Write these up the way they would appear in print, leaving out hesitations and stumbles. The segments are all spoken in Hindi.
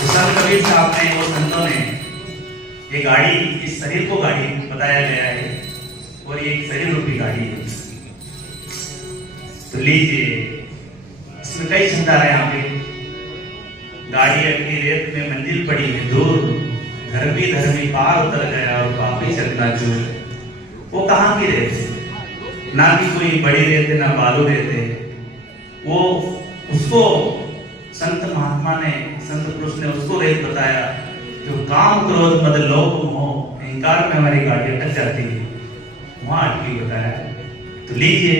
तो संत कबीर साहब ने, वो संतों ने ये गाड़ी, इस शरीर को गाड़ी बताया गया है और ये एक शरीर रूपी गाड़ी है। तो लीजिए, इसमें कई शंदार है। यहाँ पे गाड़ी अपनी रेत में मंजिल पड़ी है दूर, धर्मी धर्मी पार उतर गया और पापी चकनाचूर। वो कहाँ की रेत है? ना कि कोई बड़ी रेत है, ना बालू रेत है। वो उसको संत महात्मा ने, संत पुरुष ने उसको रेत बताया जो काम क्रोध मद लोभ मोह अहंकार में हमारी गाड़ी अटक जाती है, वहां अटकी बताया। तो लीजिए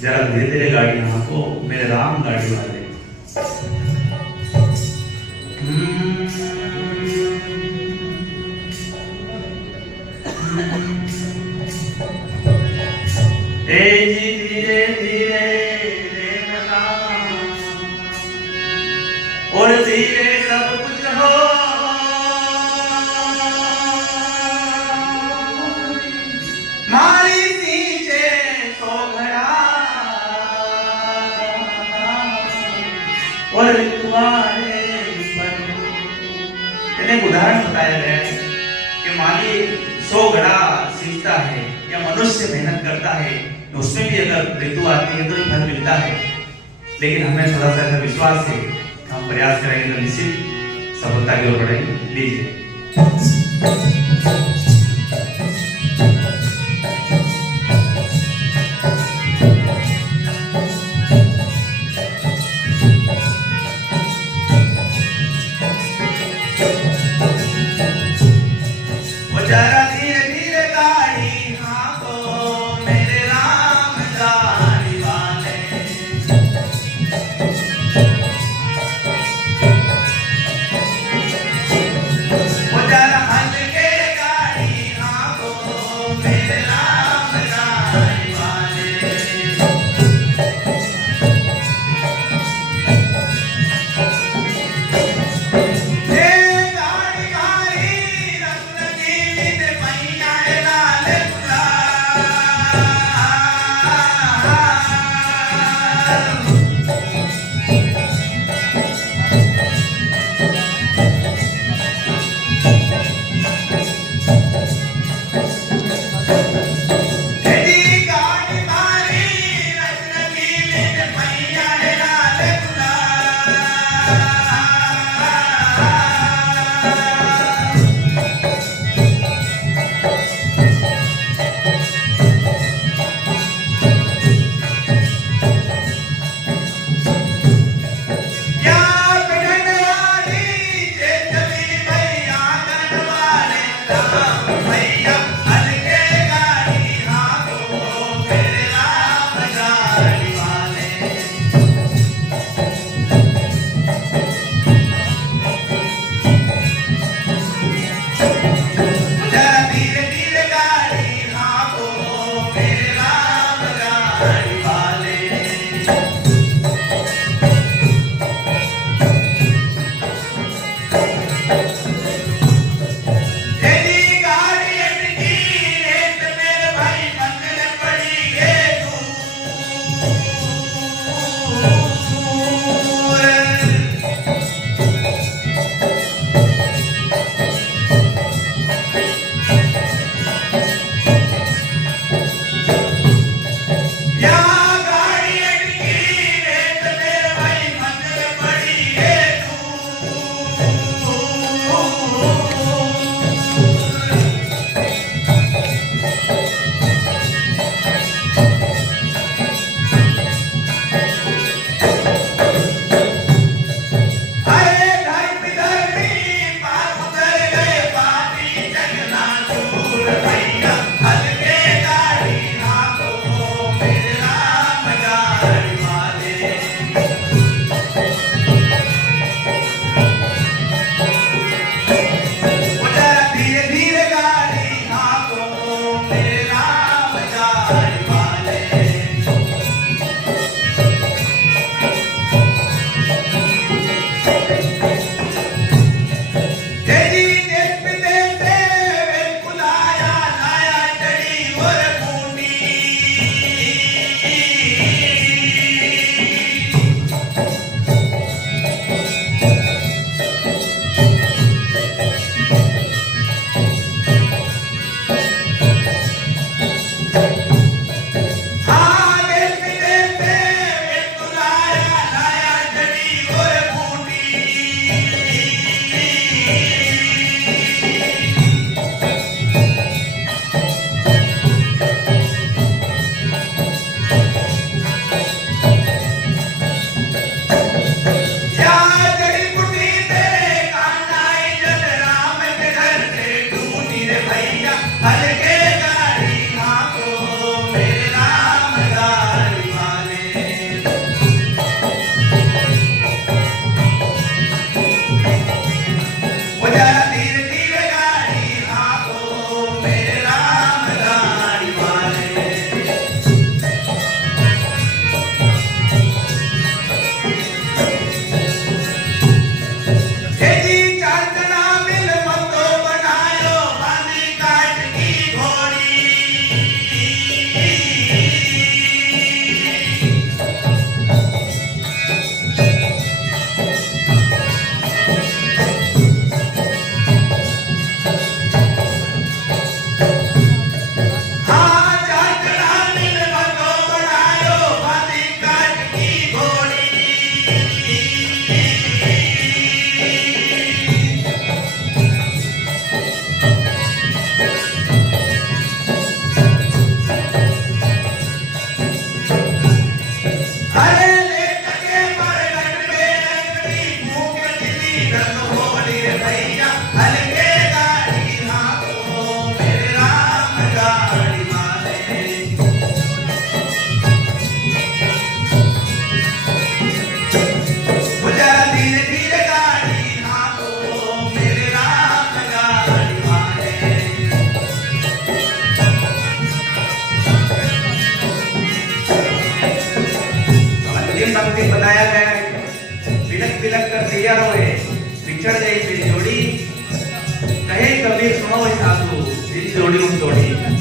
जरा धीरे धीरे गाड़ी यहाँ को, मेरे राम गाड़ी वाले। धीरे धीरे और धीरे सब कुछ हो, मारी पीछे सो घड़ा और तुम्हारे एक उदाहरण बताया गया है कि माली 100 घड़ा सींचता है या मनुष्य मेहनत करता है, तो उसमें भी अगर ऋतु आती है तो फल मिलता है। लेकिन हमें थोड़ा सा ऐसा विश्वास है, हम प्रयास करेंगे तो निश्चित सफलता की ओर बढ़ेंगे। लीजिए जरा धीरे धीरे गाड़ी हाँको, मेरे राम गाड़ी वाले। वो जरा हल्के गाड़ी अनमोली भैया हल्के गाड़ी हाथों मेरे राम गाड़ी माने जरा धीरे धीरे गाड़ी हाथों मेरे राम गाड़ी माने अंतिम पंक्ति बताया गया है बिलक बिलक कर दिया रोए बिछड़ गई मेरी जोड़ी कहे कबीर सुनो साधु दिल जोड़ी उन जोड़ी